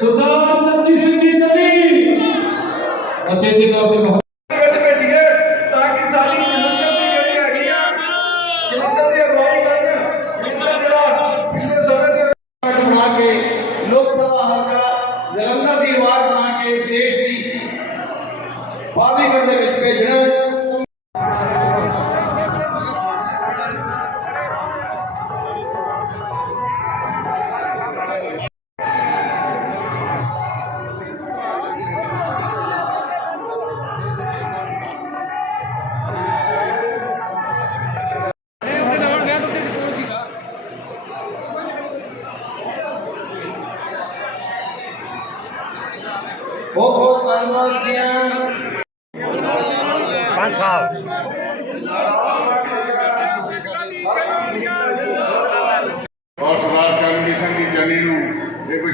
ਸਰਦਾਰ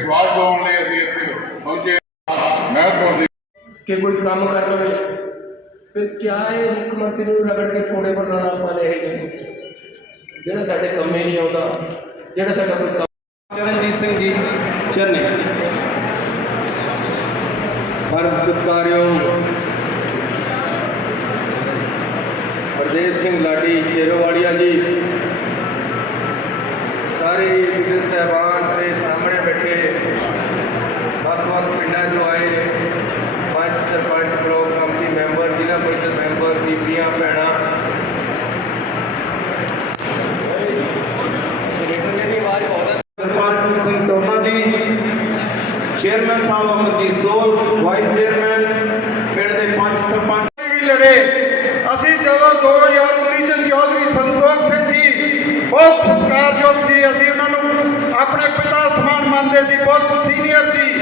ਵਿਸ਼ਵਾਸ ਦਿਵਾਉਣ ਲਈ ਅਸੀਂ ਇੱਥੇ ਪਹੁੰਚੇ ਮਹਿਤਪੁਰ ਦੀ ਕਿ ਕੋਈ ਕੰਮ ਕਰ ਲਵੇ। ਫਿਰ ਕਿਆ ਇਹ ਮੁੱਖ ਮੰਤਰੀ ਨੂੰ ਰਗੜ ਕੇ ਫੋੜੇ ਬਣਾਉਣਾ ਆਪਾਂ ਨੇ ਇਹ ਜਿਹੇ? ਜਿਹੜਾ ਸਾਡੇ ਕੰਮੇ ਨਹੀਂ ਆਉਂਦਾ ਜਿਹੜਾ ਸਾਡਾ ਕੋਈ ਕੰਮ ਚਰਨਜੀਤ ਸਿੰਘ ਜੀ ਚਰਨੀ। ਪਰਮ ਸਤਕਾਰਯੋਗ ਹਰਦੇਵ ਸਿੰਘ ਲਾਡੀ ਸ਼ੇਰੋਵਾਲੀਆ ਜੀ ਸਾਰੇ ਲੀਡਰ ਸਾਹਿਬਾਨ ਤੇ ਸਾਹਮਣੇ ਬੈਠੇ ਵੱਖ-ਵੱਖ ਪਿੰਡਾਂ ਤੋਂ ਆਏ ਪੰਚ ਸਰਪੰਚ ਬਲਾਕ ਸੰਮਤੀ ਮੈਂਬਰ ਜ਼ਿਲ੍ਹਾ ਪਰਿਸ਼ਦ ਮੈਂਬਰ ਬੀਬੀਆਂ ਭੈਣਾਂ ਲੀਡਰ ਮੇਰੀ ਆਵਾਜ਼ ਬਹੁਤ ਹੈ ਦਰਬਾਰ ਸਿੰਘ ਤੋਨਾ ਜੀ ਚੇਅਰਮੈਨ ਸਾਹਿਬ ਅਮਰਜੀਤ ਸੋਲ ਵਾਈਸ ਚੇਅਰਮੈਨ ਪਿੰਡ ਦੇ ਪੰਜ ਸਰਪੰਚ ਵੀ ਲੜੇ ਅਸੀਂ ਜਦੋਂ 2019 ਚ ਚੌਧਰੀ ਸੰਤੋਖ ਸਿੰਘ ਜੀ ਬਹੁਤ ਸਤਿਕਾਰਯੋਗ ਸੀ ਅਸੀਂ ਉਹਨਾਂ ਨੂੰ ਆਪਣੇ ਪਿਤਾ ਸਮਾਨ ਮੰਨਦੇ ਸੀ ਬਹੁਤ ਸੀਨੀਅਰ ਸੀ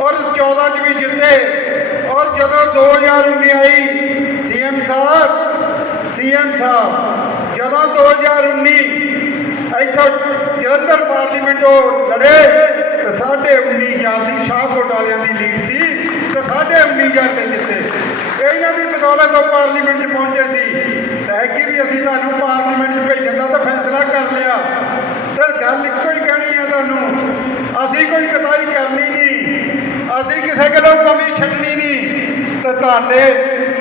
ਔਰ 14 ਚ ਵੀ ਜਿੱਤੇ ਔਰ ਜਦੋਂ 2019 ਆਈ ਸੀਐਮ ਸਾਹਿਬ ਸੀਐਮ ਸਾਹਿਬ, ਜਦੋਂ 2019 ਇੱਥੋਂ ਜਲੰਧਰ ਪਾਰਲੀਮੈਂਟ ਲੜੇ, ਤੇ ਸਾਡੇ 19000 ਦੀ ਸ਼ਾਹਕੋਟ ਵਾਲਿਆਂ ਦੀ ਲੀਡ ਸੀ, ਤੇ ਸਾਡੇ 19000 ਤੇ ਜਿੱਤੇ ਇਹਨਾਂ ਦੀ ਬਦੌਲਤ ਉਹ ਪਾਰਲੀਮੈਂਟ 'ਚ ਪਹੁੰਚੇ ਸੀ। ਤੈ ਕਿ ਵੀ ਅਸੀਂ ਤੁਹਾਨੂੰ ਪਾਰਲੀਮੈਂਟ 'ਚ ਭੇਜਣ ਦਾ ਤਾਂ ਫੈਸਲਾ ਕਰ ਲਿਆ। ਤੇ ਗੱਲ ਇੱਕੋ ਹੀ ਕਹਿਣੀ ਹੈ ਤੁਹਾਨੂੰ, ਅਸੀਂ ਕੋਈ ਕਤਾਈ ਕਰਨੀ ਨਹੀਂ, ਅਸੀਂ ਕਿਸੇ ਕੋਲੋਂ ਕਮੀ ਛੱਡਣੀ ਨਹੀਂ। ਤੇ ਤੁਹਾਡੇ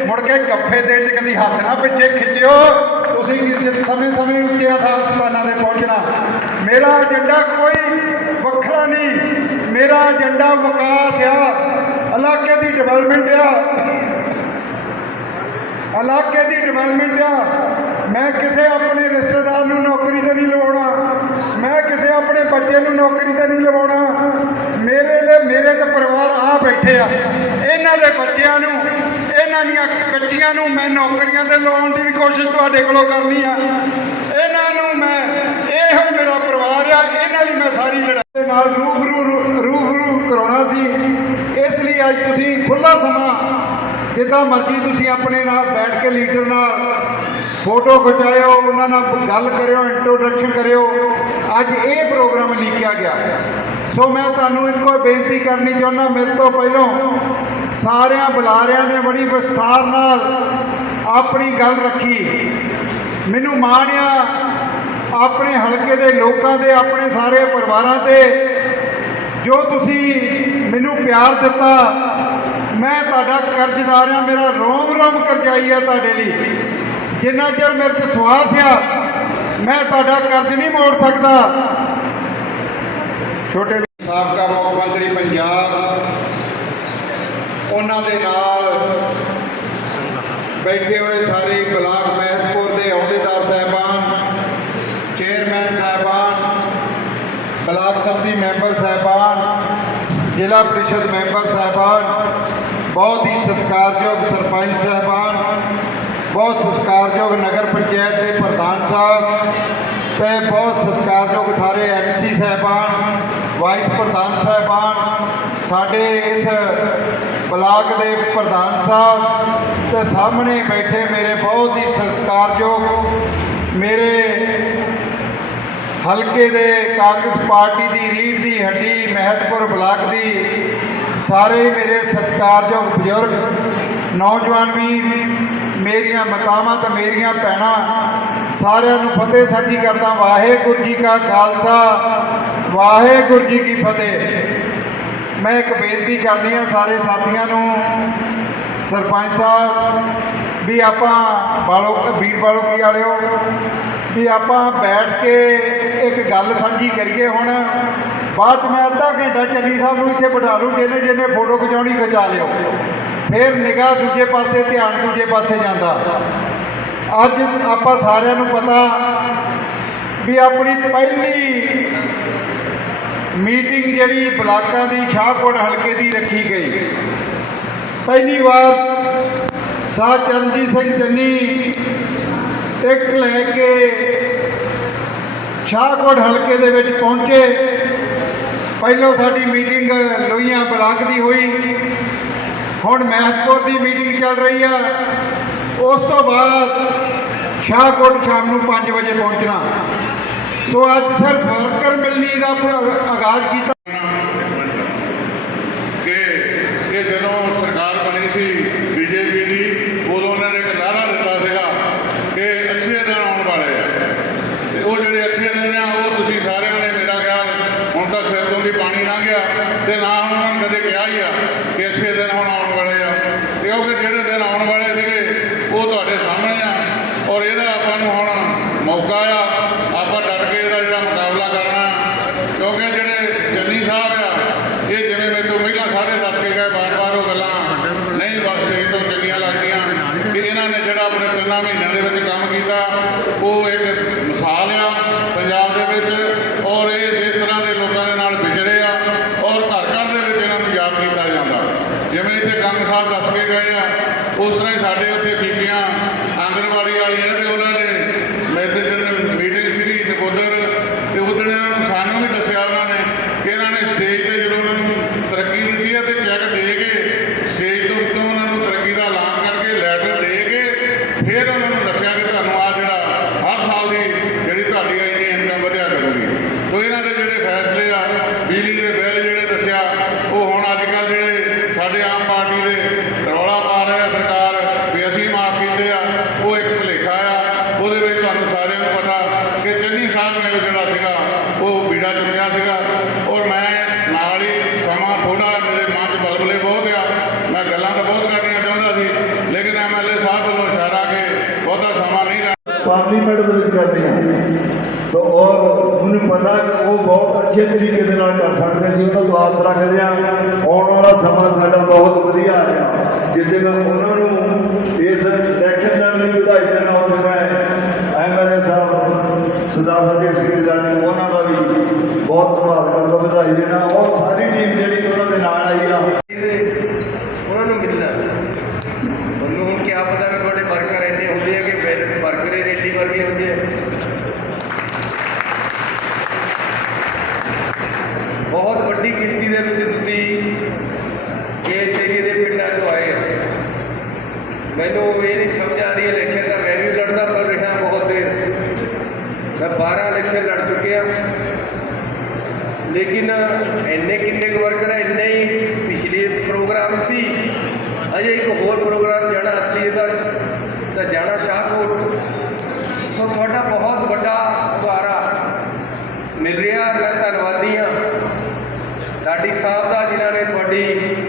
ਮੁੜ ਕੇ ਗੱਫੇ ਦੇਣ 'ਚ ਕਦੀ ਹੱਥ ਨਾ ਪਿੱਛੇ ਖਿੱਚਿਓ। ਤੁਸੀਂ ਸਮੇਂ ਸਮੇਂ ਉੱਚਿਆਂ ਥਾਂ ਸਥਾਨਾਂ ਤੇ ਪਹੁੰਚਣਾ। ਮੇਰਾ ਏਜੰਡਾ ਕੋਈ ਵੱਖਰਾ ਨਹੀਂ। ਮੇਰਾ ਏਜੰਡਾ ਵਿਕਾਸ ਆ। ਇਲਾਕੇ ਦੀ ਡਿਵੈਲਪਮੈਂਟ ਆ। ਇਲਾਕੇ ਦੀ ਡਿਵੈਲਪਮੈਂਟ ਆ। ਮੈਂ ਕਿਸੇ ਆਪਣੇ ਰਿਸ਼ਤੇਦਾਰ ਨੂੰ ਨੌਕਰੀ ਤੇ ਨਹੀਂ ਲਵਾਉਣਾ। ਮੈਂ ਕਿਸੇ ਆਪਣੇ ਬੱਚੇ ਨੂੰ ਨੌਕਰੀ ਤੇ ਨਹੀਂ ਲਵਾਉਣਾ। ਮੇਰੇ ਲਈ ਮੇਰੇ ਤੇ ਪਰਿਵਾਰ ਆ ਬੈਠੇ ਆ। ਇਹਨਾਂ ਦੇ ਬੱਚਿਆਂ ਨੂੰ, ਇਹਨਾਂ ਦੀਆਂ ਬੱਚੀਆਂ ਨੂੰ ਮੈਂ ਨੌਕਰੀਆਂ ਤੇ ਲਾਉਣ ਦੀ ਵੀ ਕੋਸ਼ਿਸ਼ ਤੁਹਾਡੇ ਕੋਲੋਂ ਕਰਨੀ ਆ। ਇਹਨਾਂ ਨੂੰ ਮੈਂ ਇਹੋ ਮੇਰਾ ਪਰਿਵਾਰ ਆ, ਇਹਨਾਂ ਦੀ ਮੈਂ ਸਾਰੀ ਜਿਹੜਾ ਦੇ ਨਾਲ ਰੂਬਰੂ ਰੂਬਰੂ ਕਰਾਉਣਾ ਸੀ। ਇਸ ਲਈ ਅੱਜ ਤੁਸੀਂ ਖੁੱਲਾ ਸਮਾਂ, ਜਿੱਦਾਂ ਮਰਜ਼ੀ ਤੁਸੀਂ ਆਪਣੇ ਨਾਲ ਬੈਠ ਕੇ ਲੀਡਰ ਨਾਲ ਫੋਟੋ ਖਿਚਾਇਓ, ਉਹਨਾਂ ਨਾਲ ਗੱਲ ਕਰਿਓ ਇੰਟਰੋਡਕਸ਼ਨ ਕਰਿਓ। ਅੱਜ ਇਹ ਪ੍ਰੋਗਰਾਮ ਲਿਖਿਆ ਗਿਆ। ਸੋ ਮੈਂ ਤੁਹਾਨੂੰ ਇੱਕੋ ਬੇਨਤੀ ਕਰਨੀ ਚਾਹੁੰਦਾ, ਮੇਰੇ ਤੋਂ ਪਹਿਲਾਂ ਸਾਰਿਆਂ ਬੁਲਾਰਿਆਂ ਨੇ ਬੜੀ ਵਿਸਥਾਰ ਨਾਲ ਆਪਣੀ ਗੱਲ ਰੱਖੀ। ਮੈਨੂੰ ਮਾਣ ਆ ਆਪਣੇ ਹਲਕੇ ਦੇ ਲੋਕਾਂ ਦੇ, ਆਪਣੇ ਸਾਰੇ ਪਰਿਵਾਰਾਂ ਤੇ, ਜੋ ਤੁਸੀਂ ਮੈਨੂੰ ਪਿਆਰ ਦਿੱਤਾ, ਮੈਂ ਤੁਹਾਡਾ ਕਰਜ਼ਦਾਰ ਆ ਮੇਰਾ ਰੋਮ ਰੋਮ ਕਰਜ਼ਾਈ ਆ ਤੁਹਾਡੇ ਲਈ। ਜਿੰਨਾ ਚਿਰ ਮੇਰੇ ਤੇ ਸਵਾਸ ਆ, ਮੈਂ ਤੁਹਾਡਾ ਕਰਜ਼ ਨਹੀਂ ਮੋੜ ਸਕਦਾ। ਛੋਟੇ ਸਾਬਕਾ ਮੁੱਖ ਮੰਤਰੀ ਪੰਜਾਬ, ਉਹਨਾਂ ਦੇ ਨਾਲ ਬੈਠੇ ਹੋਏ ਸਾਰੇ ਬਲਾਕ ਮਹਿਤਪੁਰ ਦੇ ਅਹੁਦੇਦਾਰ ਸਾਹਿਬਾਨ, ਚੇਅਰਮੈਨ ਸਾਹਿਬਾਨ, ਬਲਾਕ ਸੰਮਤੀ ਮੈਂਬਰ ਸਾਹਿਬਾਨ, ਜ਼ਿਲ੍ਹਾ ਪ੍ਰੀਸ਼ਦ ਮੈਂਬਰ ਸਾਹਿਬਾਨ, ਬਹੁਤ ਹੀ ਸਤਿਕਾਰਯੋਗ ਸਰਪੰਚ ਸਾਹਿਬਾਨ ਬਹੁਤ ਸਤਿਕਾਰਯੋਗ ਨਗਰ ਪੰਚਾਇਤ ਦੇ ਪ੍ਰਧਾਨ ਸਾਹਿਬ ਤੇ ਬਹੁਤ ਸਤਿਕਾਰਯੋਗ ਸਾਰੇ ਐਮਸੀ ਸਾਹਿਬਾਨ, ਵਾਈਸ ਪ੍ਰਧਾਨ ਸਾਹਿਬਾਨ, ਸਾਡੇ ਇਸ ਬਲਾਕ ਦੇ ਪ੍ਰਧਾਨ ਸਾਹਿਬ ਤੇ ਸਾਹਮਣੇ ਬੈਠੇ ਮੇਰੇ ਬਹੁਤ ਹੀ ਸਤਿਕਾਰਯੋਗ ਮੇਰੇ ਹਲਕੇ ਦੇ ਕਾਂਗਰਸ ਪਾਰਟੀ ਦੀ ਰੀੜ ਦੀ ਹੱਡੀ, ਮਹਿਤਪੁਰ ਬਲਾਕ ਦੀ ਸਾਰੇ ਮੇਰੇ ਸਤਿਕਾਰਯੋਗ ਬਜ਼ੁਰਗ, ਨੌਜਵਾਨ ਵੀ ਮੇਰੀਆਂ ਮਾਤਾਵਾਂ ਤੇ ਮੇਰੀਆਂ ਭੈਣਾਂ, ਸਾਰਿਆਂ ਨੂੰ ਫਤਿਹ ਸਾਂਝੀ ਕਰਦਾ ਵਾਹਿਗੁਰੂ ਜੀ ਕਾ ਖਾਲਸਾ, ਵਾਹਿਗੁਰੂ ਜੀ ਕੀ ਫਤਿਹ। ਮੈਂ ਇੱਕ ਬੇਨਤੀ ਕਰਨੀ ਆ ਸਾਰੇ ਸਾਥੀਆਂ ਨੂੰ, ਸਰਪੰਚ ਸਾਹਿਬ, ਵੀ ਆਪਾਂ ਬਾਲੋ, ਵੀਰ ਬਾਲੋ ਕੀ ਵਾਲਿਓ, ਵੀ ਆਪਾਂ ਬੈਠ ਕੇ ਇੱਕ ਗੱਲ ਸਾਂਝੀ ਕਰੀਏ ਹੁਣ। ਬਾਅਦ 'ਚ ਮੈਂ ਅੱਧਾ ਘੰਟਾ ਚੰਨੀ ਸਾਹਿਬ ਨੂੰ ਇੱਥੇ ਬਿਠਾ ਲੂ ਜਿਹਨੇ ਜਿਹਨੇ ਫੋਟੋ ਖਿਚਾਉਣੀ ਖਿਚਾ ਲਿਓ। ਫਿਰ ਨਿਗਾਹ ਦੂਜੇ ਪਾਸੇ, ਧਿਆਨ ਦੂਜੇ ਪਾਸੇ ਜਾਂਦਾ। ਅੱਜ ਆਪਾਂ ਸਾਰਿਆਂ ਨੂੰ ਪਤਾ ਵੀ ਆਪਣੀ ਪਹਿਲੀ ਮੀਟਿੰਗ ਜਿਹੜੀ ਬਲਾਕਾਂ ਦੀ ਸ਼ਾਹਪੁਰ ਹਲਕੇ ਦੀ ਰੱਖੀ ਗਈ। ਪਹਿਲੀ ਵਾਰ ਸਾਹ ਚਰਨਜੀਤ ਸਿੰਘ ਚੰਨੀ ਟਿਕਟ ਲੈ ਕੇ ਸ਼ਾਹਕੋਟ ਹਲਕੇ ਦੇ ਵਿੱਚ ਪਹੁੰਚੇ। ਪਹਿਲਾਂ ਸਾਡੀ ਮੀਟਿੰਗ ਲੋਹੀਆਂ ਬਲਾਕ ਦੀ ਹੋਈ। ਹੁਣ ਮਹਿਤਪੁਰ ਦੀ ਮੀਟਿੰਗ ਚੱਲ ਰਹੀ ਆ। ਉਸ ਤੋਂ ਬਾਅਦ ਸ਼ਾਹਕੋਟ ਸ਼ਾਮ ਨੂੰ 5 ਵਜੇ ਪਹੁੰਚਣਾ। ਸੋ ਅੱਜ ਸਿਰਫ ਵਰਕਰ ਮਿਲਣੀ ਦਾ ਆਗਾਜ਼ ਕੀਤਾ। ਕਿ ਕਿ ਜਦੋਂ ਸਰਕਾਰ ਬਣੀ ਸੀ ਬੀਜੇਪੀ ਦੀ, ਉਦੋਂ ਉਹਨਾਂ ਨੇ ਇੱਕ ਨਾਰਾ ਦਿੱਤਾ ਸੀਗਾ ਕਿ ਅੱਛੇ ਦਿਨ ਆਉਣ ਵਾਲੇ ਆ। ਤੇ ਉਹ ਜਿਹੜੇ ਅੱਛੇ ਦਿਨ ਆ, ਉਹ ਤੁਸੀਂ ਸਾਰਿਆਂ ਨੇ ਮੇਰਾ ਖਿਆਲ ਹੁਣ ਤਾਂ ਸਿਰ ਤੋਂ ਵੀ ਪਾਣੀ ਲੰਘ ਗਿਆ ਤੇ ਨਾ ਹੁਣ ਉਹਨਾਂ ਨੇ ਕਦੇ ਕਿਹਾ ਹੀ ਆ ਕਿ ਅੱਛੇ ਦਿਨ ਹੁਣ ਆਉਣ ਵਾਲੇ ਆ ਤੇ ਉਹ ਕਿ ਜਿਹੜੇ ਦਿਨ ਆਉਣ ਵਾਲੇ ਸੀਗੇ ਉਹ ਤੁਹਾਡੇ ਸਾਹਮਣੇ ਆ ਔਰ ਇਹਦਾ ਆਪਾਂ ਨੂੰ ਹੁਣ ਮੌਕਾ ਆ ਆਪਾਂ ਡਟ ਕੇ ਇਹਦਾ ਜਿਹੜਾ ਮੁਕਾਬਲਾ ਕਰਨਾ ਕਿਉਂਕਿ ਜਿਹੜੇ ਚੰਨੀ ਸਾਹਿਬ ਆ ਇਹ ਜਿਵੇਂ ਮੇਰੇ ਤੋਂ ਪਹਿਲਾਂ ਸਾਰੇ ਦੱਸ ਕੇ ਗਏ ਬਾਰ-ਬਾਰ ਉਹ ਗੱਲਾਂ ਨਹੀਂ ਬਸ ਇਹ ਤੋਂ ਚੰਗੀਆਂ ਲੱਗਦੀਆਂ ਕਿ ਇਹਨਾਂ ਨੇ ਜਿਹੜਾ ਆਪਣੇ ਤਿੰਨਾਂ ਮਹੀਨਿਆਂ ਦੇ ਵਿੱਚ ਕੰਮ ਕੀਤਾ ਉਹ ਇੱਕ ਮਿਸਾਲ ਆ ਪੰਜਾਬ ਦੇ ਵਿੱਚ ਔਰ ਇਹ ਜਿਸ ਤਰ੍ਹਾਂ ਦੇ ਲੋਕਾਂ ਦੇ ਨਾਲ ਵਿਚਰੇ ਆ ਔਰ ਘਰ ਘਰ ਦੇ ਵਿੱਚ ਇਹਨਾਂ ਨੂੰ ਯਾਦ ਕੀਤਾ ਜਾਂਦਾ ਜਿਵੇਂ ਇੱਥੇ ਕੰਗ ਸਾਹਿਬ ਦੱਸ ਕੇ ਗਏ ਆ। ਉਸ ਤਰ੍ਹਾਂ ਹੀ ਸਾਡੇ ਉੱਥੇ ਬੀਬੀਆਂ ਆਂਗਣਵਾੜੀ ਵਾਲੀਆਂ ਤੇ ਉਹਨਾਂ ਨੇ ਮੈਥੇ ਦਿਨ ਮੀਟਿੰਗ ਸੀਗੀ ਨਕੋਦਰ ਤੇ ਉਦੋਂ ਸਾਨੂੰ ਵੀ ਦੱਸਿਆ ਉਹਨਾਂ ਨੇ ਕਿ ਇਹਨਾਂ ਨੇ ਸਟੇਜ ਤੇ ਜਦੋਂ ਉਹਨਾਂ ਨੂੰ ਤਰੱਕੀ ਦਿੱਤੀ ਹੈ ਤੇ ਚੈੱਕ ਦੇ ਕੇ ਸਟੇਜ ਤੋਂ ਉੱਤੋਂ ਉਹਨਾਂ ਨੂੰ ਤਰੱਕੀ ਦਾ ਐਲਾਨ ਕਰਕੇ ਲੈਟਰ ਦੇ ਕੇ ਫਿਰ ਉਹਨਾਂ ਨੂੰ ਦੱਸਿਆ ਕਿ ਤੁਹਾਨੂੰ ਆ ਜਿਹੜਾ ਹਰ ਸਾਲ ਦੀ ਜਿਹੜੀ ਤੁਹਾਡੀ ਇੰਨੀ ਇਨਕਮ ਵਧਿਆ ਕਰੂਗੀ ਸੋ ਇਹਨਾਂ ਦੇ ਜਿਹੜੇ ਫੈਸਲੇ ਆ ਬਿਜਲੀ ਦੇ ਬਿੱਲ ਜਿਹੜੇ ਦੱਸਿਆ ਉਹ ਹੁਣ ਅੱਜ ਕੱਲ੍ਹ ਜਿਹੜੇ ਸਾਡੇ ਆਮ ਪਾਰਟੀ ਦੇ ਰੌਲਾ ਪਾ ਰਹੇ ਆ ਸਰਕਾਰ ਵੀ ਅਸੀਂ ਮਾਫ ਕੀਤੇ ਆ ਉਹ ਇੱਕ ਭੁਲੇਖਾ ਆ ਉਹਦੇ ਵਿੱਚ ਤੁਹਾਨੂੰ ਸਾਰਿਆਂ ਨੂੰ ਪਤਾ ਕਿ ਚੰਨੀ ਸਾਹਿਬ ਨੇ ਜਿਹੜਾ ਸੀਗਾ ਉਹ ਬੀੜਾ ਚੁੱਕਿਆ ਸੀਗਾ ਔਰ ਮੈਂ ਨਾਲ ਹੀ ਸਮਾਂ ਥੋੜਾ ਮੇਰੇ ਮਨ 'ਚ ਬਲਬਲੇ ਬਹੁਤ ਆ ਮੈਂ ਗੱਲਾਂ ਤਾਂ ਬਹੁਤ ਕਰਨੀਆਂ ਚਾਹੁੰਦਾ ਸੀ ਲੇਕਿਨ ਐਮਐਲਏ ਸਾਹਿਬ ਵੱਲੋਂ ਇਸ਼ਾਰਾ ਕਿ ਬਹੁਤਾ ਸਮਾਂ ਨਹੀਂ ਰਹਿ ਦੇ ਵਿੱਚ ਕਰਦੇ ਹਾਂ ਤਾਂ ਔਰ ਮੈਨੂੰ ਪਤਾ ਕਿ ਉਹ ਬਹੁਤ ਅੱਛੇ ਤਰੀਕੇ ਦੇ ਨਾਲ ਕਰ ਸਕਦੇ ਸੀ ਉਹਨਾਂ ਤੋਂ ਆਸ ਰੱਖਦੇ ਹਾਂ ਆਉਣ ਵਾਲਾ ਸਮਾਂ ਸਾਡਾ ਬਹੁਤ ਵਧੀਆ ਆ ਰਿਹਾ ਜਿੱਥੇ ਮੈਂ ਉਹਨਾਂ ਨੂੰ ਇਸ ਇਲੈਕਸ਼ਨ ਨਾਲ ਵੀ ਵਧਾਈ ਦੇਣਾ ਉੱਥੇ ਮੈਂ ਐਮਐਲਏ ਸਾਹਿਬ, ਸਰਦਾਰ ਹਰਜੀਤ ਸਿੰਘ ਜਾਨੀ ਉਹਨਾਂ ਦਾ ਵੀ ਬਹੁਤ ਧੰਨਵਾਦ ਕਰਦਾ, ਵਧਾਈ ਦੇਣਾ। ਔਰ ਸਾਰੀ ਟੀਮ ਜਿਹੜੀ ਉਹਨਾਂ ਦੇ ਨਾਲ ਆਈ ਆ ਉਹਨਾਂ ਨੂੰ ਮਿਲਣਾ ਤੁਹਾਨੂੰ ਹੁਣ ਕੀ ਪਤਾ ਵੀ ਤੁਹਾਡੇ ਵਰਕਰ ਇੰਨੇ ਹੁੰਦੇ ਆ ਕਿ ਫਿਰ ਵਰਕਰ ਹੀ ਰੈਲੀ ਵਰਗੇ ਹੁੰਦੇ ਆ ਬਹੁਤ ਵੱਡੀ ਗਿਣਤੀ ਦੇ ਵਿੱਚ ਤੁਸੀਂ ਇਸ ਏਰੀਏ ਦੇ ਪਿੰਡਾਂ ਤੋਂ ਆਏ ਆ ਮੈਨੂੰ ਇਹ ਨਹੀਂ ਸਮਝ ਆ ਰਹੀ ਇਲੈਕਸ਼ਨ ਦਾ ਮੈਂ ਵੀ ਲੜਦਾ ਪਰ ਰਿਹਾ ਬਹੁਤ ਦੇਰ ਮੈਂ 12 ਇਲੈਕਸ਼ਨ ਲੜ ਚੁੱਕਿਆ ਲੇਕਿਨ ਇੰਨੇ ਕਿੰਨੇ ਕੁ ਵਰਕਰ ਹੈ ਇੰਨੇ ਹੀ ਪਿਛਲੇ ਪ੍ਰੋਗਰਾਮ ਸੀ। ਅਜੇ ਇੱਕ ਹੋਰ ਪ੍ਰੋਗਰਾਮ ਜਾਣਾ ਅਸਲੀ ਇਹਦਾ 'ਚ ਤਾਂ ਜਾਣਾ ਸ਼ਾਹਕੋਟ। ਸੋ ਤੁਹਾਡਾ ਬਹੁਤ ਵੱਡਾ ਦੁਆਰਾ ਮਿਲ ਰਿਹਾ, ਮੈਂ ਧੰਨਵਾਦੀ ਹਾਂ। ਲਾਡੀ ਸਾਹਿਬ ਦਾ, ਜਿਨ੍ਹਾਂ ਨੇ ਤੁਹਾਡੀ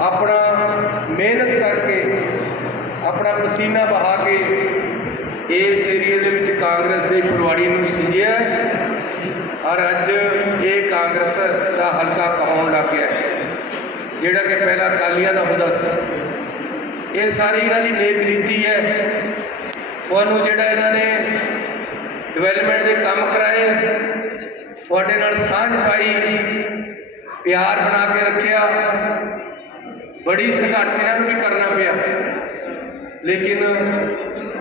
ਆਪਣਾ ਮਿਹਨਤ ਕਰਕੇ ਆਪਣਾ ਪਸੀਨਾ ਬਹਾ ਕੇ ਇਸ ਏਰੀਏ ਦੇ ਵਿੱਚ ਕਾਂਗਰਸ ਦੇ ਪਰਵਾੜੀ ਨੂੰ ਸਿੰਜਿਆ ਪਰ ਅੱਜ ਇਹ ਕਾਂਗਰਸ ਦਾ ਹਲਕਾ ਕਹਾਉਣ ਲੱਗ ਗਿਆ ਹੈ। ਜਿਹੜਾ ਕਿ ਪਹਿਲਾਂ ਅਕਾਲੀਆਂ ਦਾ ਹੁੰਦਾ ਸੀ। ਇਹ ਸਾਰੀ ਇਹਨਾਂ ਦੀ ਨੇਕ ਨੀਤੀ ਹੈ। ਤੁਹਾਨੂੰ ਜਿਹੜਾ ਇਹਨਾਂ ਨੇ ਡਿਵੈਲਪਮੈਂਟ ਦੇ ਕੰਮ ਕਰਾਏ, ਤੁਹਾਡੇ ਨਾਲ ਸਾਂਝ ਪਾਈ, ਪਿਆਰ ਬਣਾ ਕੇ ਰੱਖਿਆ, ਬੜੀ ਸੰਘਰਸ਼ ਇਹਨਾਂ ਨੂੰ ਵੀ ਕਰਨਾ ਪਿਆ। ਲੇਕਿਨ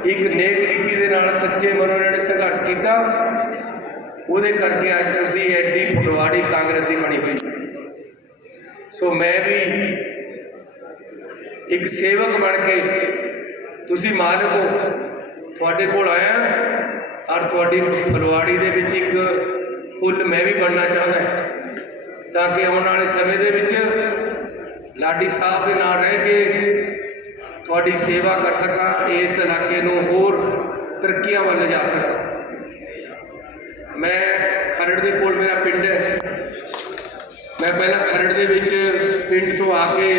ਇੱਕ ਨੇਕ ਨੀਤੀ ਦੇ ਨਾਲ ਸੱਚੇ ਮਨੋਂ ਇਹਨਾਂ ਨੇ ਸੰਘਰਸ਼ ਕੀਤਾ। ਉਹਦੇ ਕਰਕੇ ਅੱਜ ਤੁਸੀਂ ਐਡੀ ਫੁਟਵਾੜੀ ਕਾਂਗਰਸ ਦੀ ਬਣੀ ਹੋਈ ਸੋ। ਮੈਂ ਵੀ ਇੱਕ ਸੇਵਕ ਬਣ ਕੇ ਤੁਸੀਂ ਮਾਲਕ ਹੋ, ਤੁਹਾਡੇ ਕੋਲ ਆਇਆ ਔਰ ਤੁਹਾਡੀ ਫੁਲਵਾੜੀ ਦੇ ਵਿੱਚ ਇੱਕ ਫੁੱਲ ਮੈਂ ਵੀ ਬਣਨਾ ਚਾਹੁੰਦਾ ਤਾਂ ਕਿ ਆਉਣ ਵਾਲੇ ਸਮੇਂ ਦੇ ਵਿੱਚ ਲਾਡੀ ਸਾਹਿਬ ਦੇ ਨਾਲ ਰਹਿ ਕੇ ਤੁਹਾਡੀ ਸੇਵਾ ਕਰ ਸਕਾਂ, ਇਸ ਇਲਾਕੇ ਨੂੰ ਹੋਰ ਤਰੱਕੀਆਂ ਵੱਲ ਲਿਜਾ ਸਕਾਂ। ਮੈਂ ਖਰੜ ਦੇ ਕੋਲ ਮੇਰਾ ਪਿੰਡ ਹੈ। ਮੈਂ ਪਹਿਲਾਂ ਖਰੜ ਦੇ ਵਿੱਚ ਪਿੰਡ ਤੋਂ ਆ ਕੇ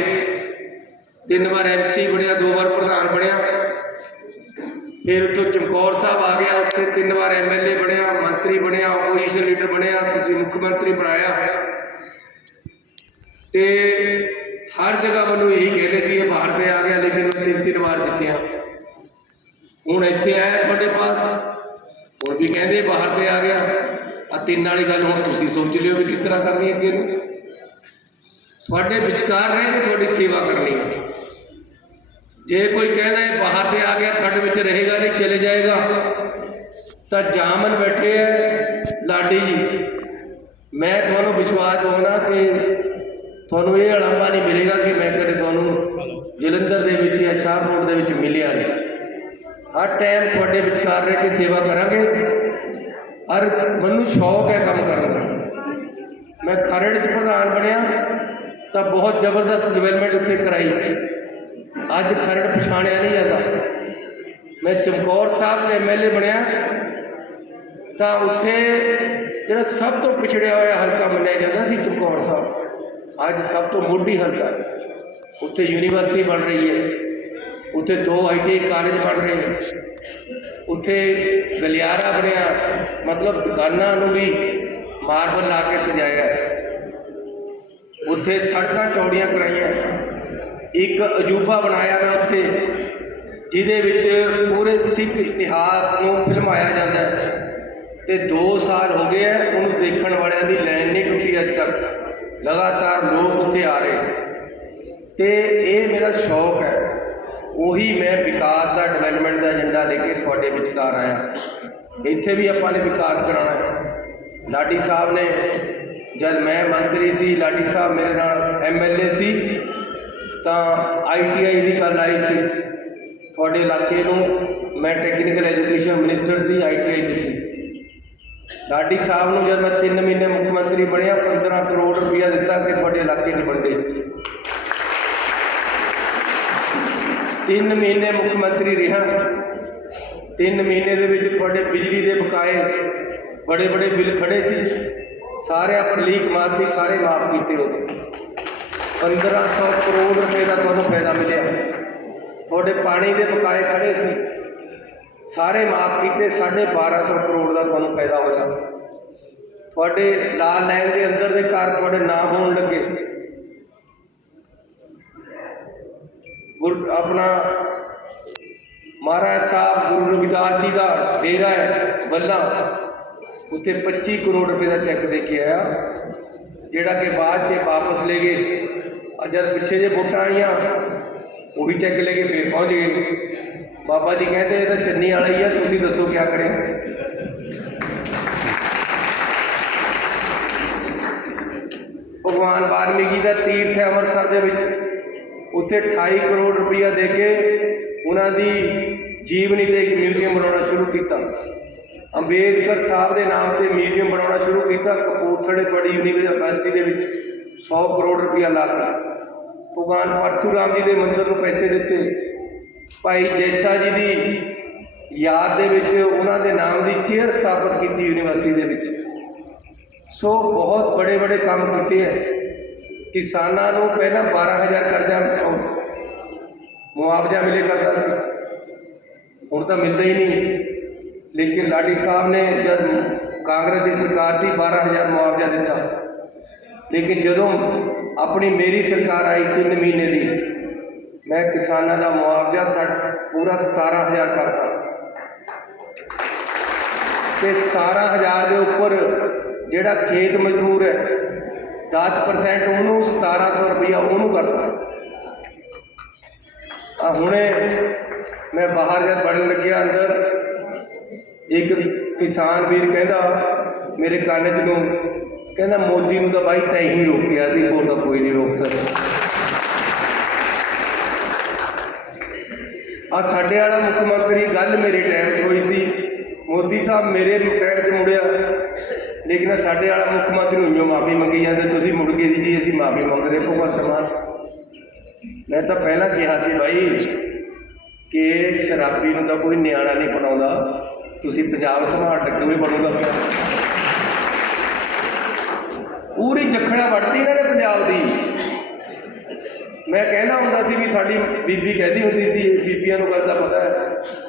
ਤਿੰਨ ਵਾਰ ਐਮਸੀ ਬਣਿਆ, ਦੋ ਵਾਰ ਪ੍ਰਧਾਨ ਬਣਿਆ। ਫਿਰ ਉੱਥੋਂ ਚਮਕੌਰ ਸਾਹਿਬ ਆ ਗਿਆ, ਉੱਥੇ ਤਿੰਨ ਵਾਰ ਐਮਐਲਏ ਬਣਿਆ, ਮੰਤਰੀ ਬਣਿਆ ਆਪੋਜੀਸ਼ਨ ਲੀਡਰ ਬਣਿਆ, ਤੁਸੀਂ ਮੁੱਖ ਮੰਤਰੀ ਬਣਾਇਆ ਹੋਇਆ। ਤੇ ਹਰ ਜਗ੍ਹਾ ਮੈਨੂੰ ਇਹੀ ਕਹਿੰਦੇ ਸੀ, ਇਹ ਬਾਹਰ ਤੇ ਆ ਗਿਆ, ਲੇਕਿਨ ਮੈਂ ਤਿੰਨ ਤਿੰਨ ਵਾਰ ਜਿੱਤਿਆ। ਹੁਣ ਇੱਥੇ ਆਇਆ ਤੁਹਾਡੇ ਪਾਸ। ਹੁਣ ਵੀ ਕਹਿੰਦੇ ਬਾਹਰ ਤੇ ਆ ਗਿਆ। ਆ ਤਿੰਨ ਵਾਲੀ ਗੱਲ ਹੁਣ ਤੁਸੀਂ ਸੋਚ ਲਿਓ ਵੀ ਕਿਸ ਤਰ੍ਹਾਂ ਕਰਨੀ ਅੱਗੇ ਨੂੰ। ਤੁਹਾਡੇ ਵਿਚਕਾਰ ਰਹਿ ਕੇ ਤੁਹਾਡੀ ਸੇਵਾ ਕਰਨੀ ਹੈ। ਜੇ ਕੋਈ ਕਹਿੰਦਾ ਇਹ ਬਾਹਰ ਤੇ ਆ ਗਿਆ ਤੁਹਾਡੇ ਵਿੱਚ ਰਹੇਗਾ ਨਹੀਂ, ਚਲੇ ਜਾਏਗਾ, ਤਾਂ ਜਾਮਨ ਬੈਠੇ ਹੈ ਲਾਡੀ ਜੀ, ਮੈਂ ਤੁਹਾਨੂੰ ਵਿਸ਼ਵਾਸ ਦਵਾਉਣਾ ਕਿ ਤੁਹਾਨੂੰ ਇਹ ਅਲੰਬਾ ਨਹੀਂ ਮਿਲੇਗਾ ਕਿ ਮੈਂ ਕਦੇ ਤੁਹਾਨੂੰ ਜਲੰਧਰ ਦੇ ਵਿੱਚ ਜਾਂ ਸ਼ਾਹਪੁਰ ਦੇ ਵਿੱਚ ਮਿਲਿਆ ਨਹੀਂ। ਹਰ ਟਾਈਮ ਤੁਹਾਡੇ ਵਿਚਕਾਰ ਰਹਿ ਕੇ ਸੇਵਾ ਕਰਾਂਗੇ ਔਰ ਮੈਨੂੰ ਸ਼ੌਕ ਹੈ ਕੰਮ ਕਰਨ ਦਾ। ਮੈਂ ਖਰੜ ਚ ਪ੍ਰਧਾਨ ਬਣਿਆ, ਤਾਂ ਬਹੁਤ ਜ਼ਬਰਦਸਤ ਡਿਵੈਲਪਮੈਂਟ ਉੱਥੇ ਕਰਾਈ। ਅੱਜ ਖਰੜ ਪਛਾਣਿਆ ਨਹੀਂ ਜਾਂਦਾ। ਮੈਂ ਚਮਕੌਰ ਸਾਹਿਬ ਚ ਐਮਐਲਏ ਬਣਿਆ, ਤਾਂ ਉੱਥੇ ਜਿਹੜਾ ਸਭ ਤੋਂ ਪਿਛੜਿਆ ਹੋਇਆ ਹਲਕਾ ਮੰਨਿਆ ਜਾਂਦਾ ਸੀ ਚਮਕੌਰ ਸਾਹਿਬ। ਅੱਜ ਸਭ ਤੋਂ ਮੋਢੀ ਹਲਕਾ। ਉੱਥੇ ਯੂਨੀਵਰਸਿਟੀ ਬਣ ਰਹੀ ਹੈ। ਉੱਥੇ ਦੋ ਆਈਟੀ ਕਾਲਜ ਬਣ ਰਹੇ ਉੱਥੇ ਗਲਿਆਰਾ ਬਣਿਆ, ਮਤਲਬ ਦੁਕਾਨਾਂ ਨੂੰ ਵੀ ਮਾਰਬਲ ਲਾ ਕੇ ਸਜਾਇਆ। ਉੱਥੇ ਸੜਕਾਂ ਚੌੜੀਆਂ ਕਰਾਈਆਂ। ਇੱਕ ਅਜੂਬਾ ਬਣਾਇਆ ਮੈਂ ਉੱਥੇ, ਜਿਹਦੇ ਵਿੱਚ ਪੂਰੇ ਸਿੱਖ ਇਤਿਹਾਸ ਨੂੰ ਫਿਲਮਾਇਆ ਜਾਂਦਾ ਹੈ। ਤੇ 2 ਸਾਲ ਹੋ ਗਏ ਹੈ, ਉਹਨੂੰ ਦੇਖਣ ਵਾਲਿਆਂ ਦੀ ਲਾਈਨ ਨਹੀਂ ਟੁੱਟੀ ਅੱਜ ਤੱਕ। ਲਗਾਤਾਰ ਲੋਕ ਉੱਥੇ ਆ ਰਹੇ। ਤੇ ਇਹ ਮੇਰਾ ਸ਼ੌਕ ਹੈ। ਉਹੀ ਮੈਂ ਵਿਕਾਸ ਦਾ ਡਿਵੈਲਪਮੈਂਟ ਦਾ ਏਜੰਡਾ ਲੈ ਕੇ ਤੁਹਾਡੇ ਵਿਚਕਾਰ ਆਇਆ। ਇੱਥੇ ਵੀ ਆਪਾਂ ਨੇ ਵਿਕਾਸ ਕਰਾਉਣਾ ਹੈ। ਲਾਡੀ ਸਾਹਿਬ ਨੇ, ਜਦ ਮੈਂ ਮੰਤਰੀ ਸੀ, ਲਾਡੀ ਸਾਹਿਬ ਮੇਰੇ ਨਾਲ ਐਮਐਲਏ ਸੀ, ਤਾਂ ਆਈਟੀਆਈ ਦੀ ਗੱਲ ਆਈ ਸੀ। ਤੁਹਾਡੇ ਇਲਾਕੇ ਨੂੰ ਮੈਂ ਟੈਕਨੀਕਲ ਐਜੂਕੇਸ਼ਨ ਮਿਨਿਸਟਰ ਸੀ ਆਈਟੀਆਈ ਦੀ ਲਾਡੀ ਸਾਹਿਬ ਨੂੰ ਜਦ ਮੈਂ 3 ਮਹੀਨੇ ਮੁੱਖ ਮੰਤਰੀ ਬਣਿਆ 15 ਕਰੋੜ ਰੁਪਇਆ ਦਿੱਤਾ ਕਿ ਤੁਹਾਡੇ ਇਲਾਕੇ 'ਚ ਬਣ ਜੇ 3 ਮਹੀਨੇ ਮੁੱਖ ਮੰਤਰੀ ਰਿਹਾ। 3 ਮਹੀਨੇ ਦੇ ਵਿੱਚ ਤੁਹਾਡੇ ਬਿਜਲੀ ਦੇ ਬਕਾਏ ਬੜੇ ਬੜੇ ਬਿੱਲ ਖੜੇ ਸੀ। ਸਾਰੇ ਪਰ ਲੀਕ ਮਾਰਤੀ, ਸਾਰੇ ਮਾਫ ਕੀਤੇ ਉਹਦੇ 1500 ਕਰੋੜ ਰੁਪਏ ਦਾ ਤੁਹਾਨੂੰ ਫਾਇਦਾ ਮਿਲਿਆ। ਤੁਹਾਡੇ ਪਾਣੀ ਦੇ ਬਕਾਏ ਖੜੇ ਸੀ। ਸਾਰੇ ਮਾਫ ਕੀਤੇ 1250 ਕਰੋੜ ਦਾ ਤੁਹਾਨੂੰ ਫਾਇਦਾ ਹੋਇਆ। ਤੁਹਾਡੇ ਲਾਲ ਲਾਈਨ ਦੇ ਅੰਦਰ ਦੇ ਘਰ ਤੁਹਾਡੇ ਨਾਮ ਹੋਣ ਲੱਗੇ। ਗੁਰ, ਆਪਣਾ ਮਹਾਰਾਜ ਸਾਹਿਬ ਗੁਰੂ ਰਵਿਦਾਸ ਜੀ ਦਾ ਡੇਰਾ ਹੈ ਬੱਲਾ ਉੱਥੇ 25 ਕਰੋੜ ਰੁਪਏ ਦਾ ਚੈੱਕ ਦੇ ਕੇ ਆਇਆ। ਜਿਹੜਾ ਕਿ ਬਾਅਦ 'ਚ ਵਾਪਸ ਲੈ ਗਏ। ਜਦ ਪਿੱਛੇ ਜੇ ਵੋਟਾਂ ਆਈਆਂ, ਉਹੀ ਚੈੱਕ ਲੈ ਕੇ ਫੇਰ ਪਹੁੰਚ ਗਏ। ਬਾਬਾ ਜੀ ਕਹਿੰਦੇ, ਇਹ ਤਾਂ ਚੰਨੀ ਵਾਲਾ ਹੀ ਆ, ਤੁਸੀਂ ਦੱਸੋ ਕੀ ਕਰੇ। ਭਗਵਾਨ ਵਾਲਮੀਕੀ ਦਾ ਤੀਰਥ ਹੈ ਅੰਮ੍ਰਿਤਸਰ ਦੇ ਵਿੱਚ। ਉੱਥੇ 28 ਕਰੋੜ ਰੁਪਈਆ ਦੇ ਕੇ ਉਹਨਾਂ ਦੀ ਜੀਵਨੀ ਦੇ ਇੱਕ ਮਿਊਜ਼ੀਅਮ ਬਣਾਉਣਾ ਸ਼ੁਰੂ ਕੀਤਾ। ਅੰਬੇਦਕਰ ਸਾਹਿਬ ਦੇ ਨਾਮ ਤੇ ਮਿਊਜ਼ੀਅਮ ਬਣਾਉਣਾ ਸ਼ੁਰੂ ਕੀਤਾ। ਕਪੂਰਥਲੇ ਤੁਹਾਡੀ ਯੂਨੀਵਰਸਿਟੀ ਦੇ ਵਿੱਚ 100 ਕਰੋੜ ਰੁਪਈਆ ਲਾ ਕੇ। ਭਗਵਾਨ ਪਰਸ਼ੂਰਾਮ ਜੀ ਦੇ ਮੰਦਿਰ ਨੂੰ ਪੈਸੇ ਦਿੱਤੇ। ਭਾਈ ਜੈਤਾ ਜੀ ਦੀ ਯਾਦ ਦੇ ਵਿੱਚ ਉਹਨਾਂ ਦੇ ਨਾਮ ਦੀ ਚੇਅਰ ਸਥਾਪਿਤ ਕੀਤੀ ਯੂਨੀਵਰਸਿਟੀ ਦੇ ਵਿੱਚ। ਸੋ ਬਹੁਤ ਬੜੇ ਬੜੇ ਕੰਮ ਕੀਤੇ ਹੈ। ਕਿਸਾਨਾਂ ਨੂੰ ਪਹਿਲਾਂ 12000 ਕਰਜ਼ਾ ਮੁਆਵਜ਼ਾ ਮਿਲੇ ਕਰਦਾ ਸੀ। ਹੁਣ ਤਾਂ ਮਿਲਦਾ ਹੀ ਨਹੀਂ। ਲੇਕਿਨ ਲਾਡੀ ਸਾਹਿਬ ਨੇ ਜਦ ਕਾਂਗਰਸ ਦੀ ਸਰਕਾਰ ਸੀ 12000 ਮੁਆਵਜ਼ਾ ਦਿੱਤਾ। ਲੇਕਿਨ ਜਦੋਂ ਆਪਣੀ ਮੇਰੀ ਸਰਕਾਰ ਆਈ 3 ਮਹੀਨੇ ਦੀ, ਮੈਂ ਕਿਸਾਨਾਂ ਦਾ ਮੁਆਵਜ਼ਾ ਸੜ ਪੂਰਾ 17000 ਕਰਤਾ। ਤੇ 17000 ਦੇ ਉੱਪਰ ਜਿਹੜਾ ਖੇਤ ਮਜ਼ਦੂਰ ਹੈ 10% ਉਹਨੂੰ 1700 ਰੁਪਇਆ ਉਹਨੂੰ ਕਰਤਾ। ਆ ਹੁਣੇ ਮੈਂ ਬਾਹਰ ਜਦ ਵੜਨ ਲੱਗਿਆ ਅੰਦਰ, ਇੱਕ ਕਿਸਾਨ ਵੀਰ ਕਹਿੰਦਾ, ਮੇਰੇ ਕੰਨ 'ਚ ਨੂੰ, ਕਹਿੰਦਾ ਮੋਦੀ ਨੂੰ ਤਾਂ ਬਾਈ ਤੈਂ ਹੀ ਰੋਕਿਆ ਸੀ, ਹੋਰ ਤਾਂ ਕੋਈ ਨਹੀਂ ਰੋਕ ਸਕਦਾ। ਆ ਸਾਡੇ ਵਾਲਾ ਮੁੱਖ ਮੰਤਰੀ ਗੱਲ ਮੇਰੇ ਟਾਈਮ 'ਚ ਹੋਈ ਸੀ। ਮੋਦੀ ਸਾਹਿਬ ਮੇਰੇ ਟਾਈਮ 'ਚ ਮੁੜਿਆ। ਲੇਕਿਨ ਸਾਡੇ ਵਾਲਾ ਮੁੱਖ ਮੰਤਰੀ ਨੂੰ ਮਾਫੀ ਮੰਗੀ ਜਾਂਦੇ, ਤੁਸੀਂ ਮੁੜ ਕੇ ਜੀ ਅਸੀਂ ਮਾਫੀ ਮੰਗਦੇ ਭਗਵੰਤ ਮਾਨ। ਮੈਂ ਤਾਂ ਪਹਿਲਾਂ ਕਿਹਾ ਸੀ ਭਾਈ ਕਿ ਸ਼ਰਾਬੀ ਨੂੰ ਤਾਂ ਕੋਈ ਨਿਆਣਾ ਨਹੀਂ ਬਣਾਉਂਦਾ, ਤੁਸੀਂ ਪੰਜਾਬ ਸੰਭਾਲ ਟੱਕੂ ਵੀ ਬਣੂਗਾ। ਪਿਆ ਪੂਰੀ ਜਖੜਾ ਵੜਤੀ ਇਹਨਾਂ ਨੇ ਪੰਜਾਬ ਦੀ। ਮੈਂ ਕਹਿੰਦਾ ਹੁੰਦਾ ਸੀ ਵੀ ਸਾਡੀ ਬੀਬੀ ਕਹਿੰਦੀ ਹੁੰਦੀ ਸੀ ਬੀਬੀਆਂ ਨੂੰ ਗੱਲ ਦਾ ਪਤਾ ਹੈ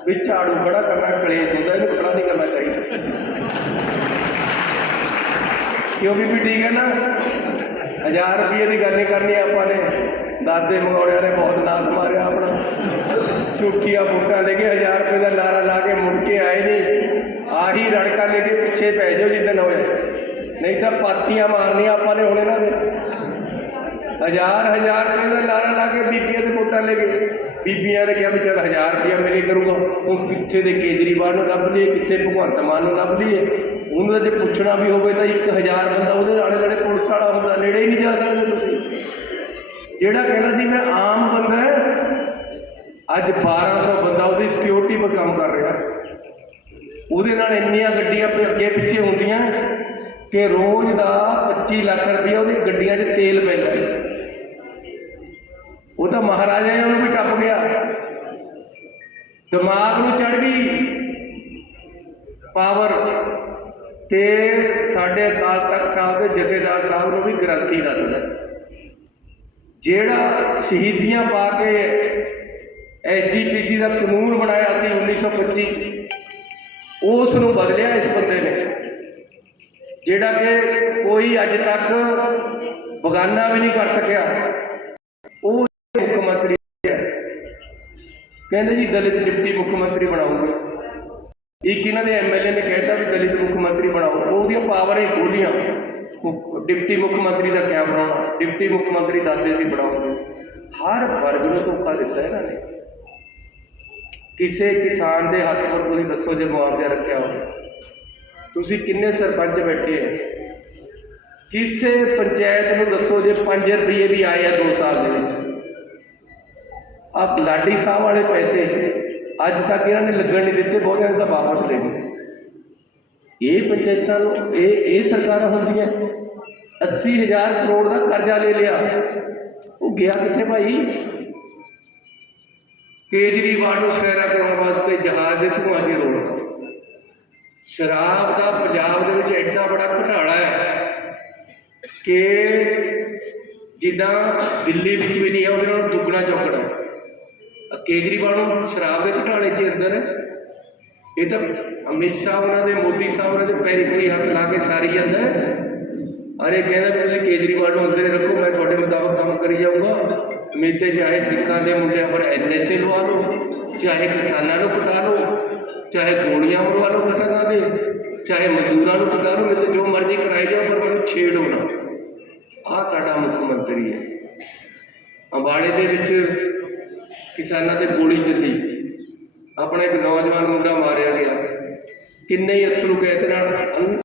ਵੀ ਝਾੜੂ ਖੜਾ ਕਰਨਾ, ਕਲੇਸ਼ ਹੁੰਦਾ, ਇਹਨੂੰ ਖੜਾ ਨਹੀਂ ਕਰਨਾ ਚਾਹੀਦਾ। ਕਿਉਂ ਬੀਬੀ ਠੀਕ ਹੈ ਨਾ? 1000 ਰੁਪਏ ਦੀ ਗੱਲ ਨਹੀਂ ਕਰਨੀ ਆਪਾਂ ਨੇ। ਦਾਦੇ ਮੰਗੌੜਿਆਂ ਨੇ ਬਹੁਤ ਨਾਸ ਮਾਰਿਆ ਆਪਣਾ। ਝੂਠੀਆਂ ਵੋਟਾਂ ਲੈ ਕੇ 1000 ਰੁਪਏ ਦਾ ਲਾਰਾ ਲਾ ਕੇ ਮੁੜ ਕੇ ਆਏ ਨਹੀਂ ਆਹੀ ਰੜਕਾ ਲੈ ਕੇ ਪਿੱਛੇ ਪੈ ਜਾਓ ਜਿੱਦਣ ਹੋਏ। ਨਹੀਂ ਤਾਂ ਪਾਥੀਆਂ ਮਾਰਨੀਆਂ ਆਪਾਂ ਨੇ ਹੁਣ ਇਹਨਾਂ ਦੇ। ਹਜ਼ਾਰ ਹਜ਼ਾਰ ਰੁਪਏ ਦਾ ਲਾਰਾ ਲਾ ਕੇ ਬੀਬੀਆਂ ਦੇ ਵੋਟਾਂ ਲੈ ਕੇ। ਬੀਬੀਆਂ ਨੇ ਕਿਹਾ ਵੀ ਚਲ ਹਜ਼ਾਰ ਰੁਪਇਆ ਮਿਲੇ ਕਰੂਗਾ। ਹੁਣ ਕਿੱਥੇ ਦੇ ਕੇਜਰੀਵਾਲ ਨੂੰ ਲੱਭ ਲਈਏ, ਕਿੱਥੇ ਭਗਵੰਤ ਮਾਨ ਨੂੰ ਲੱਭ ਲਈਏ। ਉਹਨੂੰ ਤਾਂ ਜੇ ਪੁੱਛਣਾ ਵੀ ਹੋਵੇ ਤਾਂ 1000 ਬੰਦਾ ਉਹਦੇ ਆਲੇ ਦੁਆਲੇ ਪੁਲਿਸ ਵਾਲਾ ਹੁੰਦਾ ਨੇੜੇ ਹੀ ਨਹੀਂ ਜਾ ਸਕਦੇ ਤੁਸੀਂ। ਜਿਹੜਾ ਕਹਿੰਦਾ ਸੀ ਮੈਂ ਆਮ ਬੰਦਾ ਹੈ, ਅੱਜ 1200 ਬੰਦਾ ਉਹਦੀ ਸਿਕਿਉਰਿਟੀ 'ਤੇ ਕੰਮ ਕਰ ਰਿਹਾ। ਉਹਦੇ ਨਾਲ ਇੰਨੀਆਂ ਗੱਡੀਆਂ ਅੱਗੇ ਪਿੱਛੇ ਹੁੰਦੀਆਂ ਕਿ ਰੋਜ਼ ਦਾ 25 ਲੱਖ ਰੁਪਇਆ ਉਹਦੀ ਗੱਡੀਆਂ 'ਚ ਤੇਲ ਪੈਂਦਾ ਉਹ ਤਾਂ ਮਹਾਰਾਜਾ ਹੈ ਉਹਨੂੰ ਵੀ ਟੱਪ ਗਿਆ। ਦਿਮਾਗ ਨੂੰ ਚੜ ਗਈ। ਪਾਵਰ ਤੇ ਸਾਡੇ ਅਕਾਲ ਤਖਤ ਸਾਹਿਬ ਦੇ ਜਥੇਦਾਰ ਸਾਹਿਬ ਨੂੰ ਵੀ ਗ੍ਰੰਥੀ ਦੱਸਦਾ ਜਿਹੜਾ ਸ਼ਹੀਦੀਆਂ ਪਾ ਕੇ ਐਸਜੀਪੀਸੀ ਦਾ ਕਾਨੂੰਨ ਬਣਾਇਆ ਸੀ 1925 ਚ ਉਸ ਨੂੰ ਬਦਲਿਆ ਇਸ ਬੰਦੇ ਨੇ। ਜਿਹੜਾ ਕਿ ਕੋਈ ਅੱਜ ਤੱਕ ਬਗਾਨਾ ਵੀ ਨਹੀਂ ਕਰ ਸਕਿਆ। ਉਹ ਮੁੱਖ ਮੰਤਰੀ ਹੈ। ਕਹਿੰਦੇ ਜੀ ਦਲਿਤ ਡਿਪਟੀ ਮੁੱਖ ਮੰਤਰੀ ਬਣਾਉਂਗੇ। ਇੱਕ ਇਹਨਾਂ ਦੇ ਐਮਐਲਏ ਨੇ ਕਹਿਤਾ ਵੀ ਦਲਿਤ ਮੁੱਖ ਮੰਤਰੀ ਬਣਾਓ। ਉਹਦੀਆਂ ਪਾਵਰ ਹੀ ਖੋਲੀਆਂ। ਮੁੱਖ- ਡਿਪਟੀ ਮੁੱਖ ਮੰਤਰੀ ਦਾ ਕਿਆ ਬਣਾਉਣਾ? ਡਿਪਟੀ ਮੁੱਖ ਮੰਤਰੀ ਦੱਸਦੇ ਸੀ ਬਣਾਉਂਗੇ ਹਰ ਵਰਗ ਨੂੰ ਧੋਖਾ ਦਿੱਤਾ ਇਹਨਾਂ ਨੇ। ਕਿਸੇ ਕਿਸਾਨ ਦੇ ਹੱਥ ਪਰ ਤੁਸੀਂ ਦੱਸੋ ਜੇ ਮੁਆਵਜ਼ਾ ਰੱਖਿਆ ਹੋਵੇ। ਤੁਸੀਂ ਕਿੰਨੇ ਸਰਪੰਚ ਬੈਠੇ ਆ? ਕਿਸੇ ਪੰਚਾਇਤ ਨੂੰ ਦੱਸੋ ਜੇ 5 ਰੁਪਏ ਵੀ ਆਏ ਆ 2 ਸਾਲ ਦੇ ਵਿੱਚ। ਆਪ ਲਾਡੀ ਸਾਹਿਬ ਵਾਲੇ ਪੈਸੇ ਅੱਜ ਤੱਕ ਇਹਨਾਂ ਨੇ ਲੱਗਣ ਨਹੀਂ ਦਿੱਤੇ ਬਹੁਤਿਆਂ ਨੇ ਤਾਂ ਵਾਪਸ ਲੈ ਗਏ। ਇਹ ਪੰਚਾਇਤਾਂ ਨੂੰ, ਇਹ ਇਹ ਸਰਕਾਰਾਂ ਹੁੰਦੀਆਂ 80000 ਕਰੋੜ ਦਾ ਕਰਜ਼ਾ ਲੈ ਲਿਆ। ਉਹ ਗਿਆ ਕਿੱਥੇ ਭਾਈ? ਕੇਜਰੀਵਾਲ ਨੂੰ ਸੈਰਾ ਕਰਾਉਣ ਵਾਸਤੇ ਜਹਾਜ਼ ਦੇ ਧੂਆਂ 'ਚ ਰੋੜਦਾ ਸ਼ਰਾਬ ਦਾ ਪੰਜਾਬ ਦੇ ਵਿੱਚ ਐਡਾ ਬੜਾ ਘਟਾਲਾ ਹੈ ਕਿ ਜਿੱਦਾਂ ਦਿੱਲੀ ਵਿੱਚ ਵੀ ਨਹੀਂ ਹੈ, ਉਹਦੇ ਨਾਲੋਂ ਦੁੱਗਣਾ ਚੌਕੜਾ ਹੈ ਆਹ ਕੇਜਰੀਵਾਲ ਨੂੰ ਸ਼ਰਾਬ ਦੇ ਘਟਾਲੇ 'ਚ ਅੰਦਰ ਇਹ ਤਾਂ ਅਮਿਤ ਸ਼ਾਹ ਉਹਨਾਂ ਦੇ, ਮੋਦੀ ਸਾਹਿਬ ਉਹਨਾਂ ਦੇ ਪੈਰੀ ਪੈਰੀ ਹੱਥ ਲਾ ਕੇ ਸਾਰੀ ਜਾਂਦਾ ਹੈ। ਅਰੇ ਕਹਿੰਦਾ ਵੀ ਤੁਸੀਂ ਕੇਜਰੀਵਾਲ ਨੂੰ ਅੰਦਰ ਹੀ ਰੱਖੋ, ਮੈਂ ਤੁਹਾਡੇ ਮੁਤਾਬਕ ਕੰਮ ਕਰੀ ਜਾਊਂਗਾ। ਮੇਰੇ ਚਾਹੇ ਸਿੱਖਾਂ ਦੇ ਮੁੰਡਿਆਂ ਪਰ ਐਨਐਸਏ ਲਵਾ ਲਓ, ਚਾਹੇ ਕਿਸਾਨਾਂ ਨੂੰ ਪਟਾ ਲਓ, ਚਾਹੇ ਗੋਲੀਆਂ ਮਰਵਾ ਲਓ ਕਿਸਾਨਾਂ ਦੇ, ਚਾਹੇ ਮਜ਼ਦੂਰਾਂ ਨੂੰ ਪਟਾ ਲਓ, ਮੇਰੇ ਜੋ ਮਰਜ਼ੀ ਕਰਾਈ ਜਾਓ, ਪਰ ਮੈਨੂੰ ਛੇੜੋ ਨਾ ਆਹ ਸਾਡਾ ਮੁੱਖ ਮੰਤਰੀ ਹੈ। ਅੰਬਾਲੇ ਦੇ ਵਿੱਚ ਕਿਸਾਨਾਂ ਤੇ ਗੋਲੀ ਚੱਲੀ। ਆਪਣਾ ਇੱਕ ਨੌਜਵਾਨ ਮੁੰਡਾ ਮਾਰਿਆ ਗਿਆ। ਕਿੰਨੇ ਹੀ ਅਥਰੂ ਕੈਸੇ ਨਾਲ